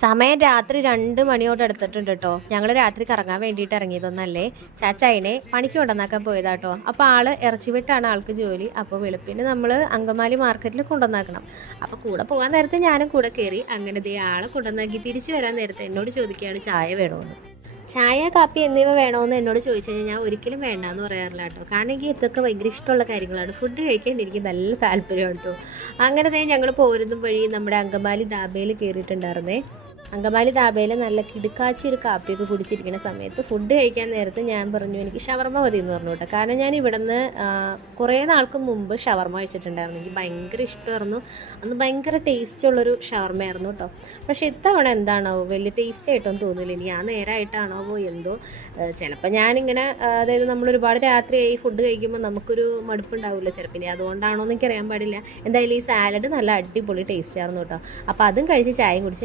സമയം രാത്രി 2 മണിയോട് അടുത്തിട്ടുണ്ട് കേട്ടോ. ഞങ്ങൾ രാത്രി കറങ്ങാൻ വേണ്ടിയിട്ട് ഇറങ്ങിയതൊന്നല്ലേ. ചാച്ചായിനെ പണിക്ക് കൊണ്ടുവന്നാക്കാൻ പോയതാട്ടോ. അപ്പോൾ ആള് ഇറച്ചി വെട്ടാണ് ആൾക്ക് ജോലി. അപ്പോൾ വെളുപ്പിന് നമ്മൾ അങ്കമാലി മാർക്കറ്റിൽ കൊണ്ടുവന്നാക്കണം. അപ്പോൾ കൂടെ പോകാൻ നേരത്തെ ഞാനും കൂടെ കയറി. അങ്ങനെ ദേ ആളെ കൊണ്ടുവന്നാക്കി തിരിച്ചു വരാൻ നേരത്തെ എന്നോട് ചോദിക്കുകയാണ് ചായ വേണമെന്ന്. ചായ കാപ്പി എന്നിവ വേണമെന്ന് എന്നോട് ചോദിച്ചു കഴിഞ്ഞാൽ ഞാൻ ഒരിക്കലും വേണ്ടാന്ന് പറയാറില്ല കേട്ടോ. കാരണം എനിക്ക് ഇതൊക്കെ ഭയങ്കര ഇഷ്ടമുള്ള കാര്യങ്ങളാണ്. ഫുഡ് കഴിക്കാൻ എനിക്ക് നല്ല താല്പര്യമാണ് കേട്ടോ. അങ്ങനെ ഞങ്ങൾ പോരുന്ന വഴി നമ്മുടെ അങ്കമാലി ധാബയിൽ കയറിയിട്ടുണ്ടായിരുന്നേ. അങ്കമാലി ധാബയിൽ നല്ല കിടുക്കാച്ചി ഒരു കാപ്പിയൊക്കെ കുടിച്ചിരിക്കുന്ന സമയത്ത് ഫുഡ് കഴിക്കാൻ നേരത്ത് ഞാൻ പറഞ്ഞു എനിക്ക് ഷവർമ്മ മതി എന്ന് പറഞ്ഞു കേട്ടോ. കാരണം ഞാൻ ഇവിടെ നിന്ന് കുറേ നാൾക്ക് മുമ്പ് ഷവർമ്മ കഴിച്ചിട്ടുണ്ടായിരുന്നു. എനിക്ക് ഭയങ്കര ഇഷ്ടമായിരുന്നു. അന്ന് ഭയങ്കര ടേസ്റ്റുള്ളൊരു ഷവർമ്മയായിരുന്നു കേട്ടോ. പക്ഷേ ഇത്തവണ എന്താണോ വലിയ ടേസ്റ്റ് ആയിട്ടൊന്നും തോന്നില്ല. ഇനി ആ നേരമായിട്ടാണോ എന്തോ ചിലപ്പോൾ ഞാനിങ്ങനെ അതായത് നമ്മളൊരുപാട് രാത്രിയായി ഫുഡ് കഴിക്കുമ്പോൾ നമുക്കൊരു മടുപ്പുണ്ടാവില്ല ചിലപ്പോൾ. ഇനി അതുകൊണ്ടാണോ എന്ന് എനിക്കറിയാൻ പാടില്ല. എന്തായാലും ഈ സാലഡ് നല്ല അടിപൊളി ടേസ്റ്റ് ആയിരുന്നു കേട്ടോ. അപ്പോൾ അതും കഴിച്ച് ചായയും കുടിച്ച്